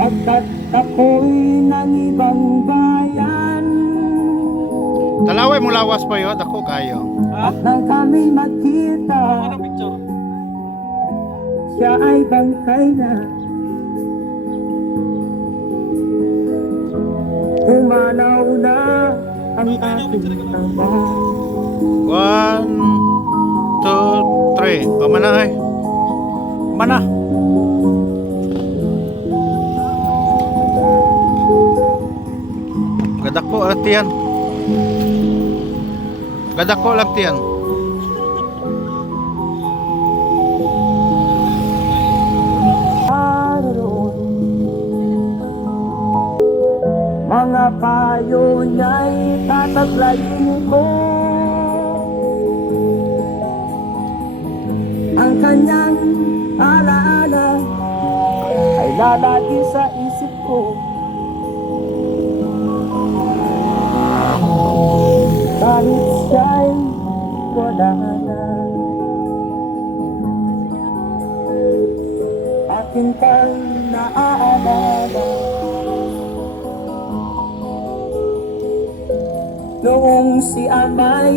Pagkat ako'y ng ibang bayan, Talaway mo lawas pa yun, ako kayo. at nang kami magkita, siya ay bangkay na. Umanaw na ang aking ama. 1, 2, 3. O mana ay. Mana. Gadako lang tiyan. Gadako lang tiyan. Naroon, mga payo niya'y tataglayin ko. Ang kanyang alaala ay lalagi sa isip ko. Kahit siya'y wala na, akin pang naaalala noong si ama'y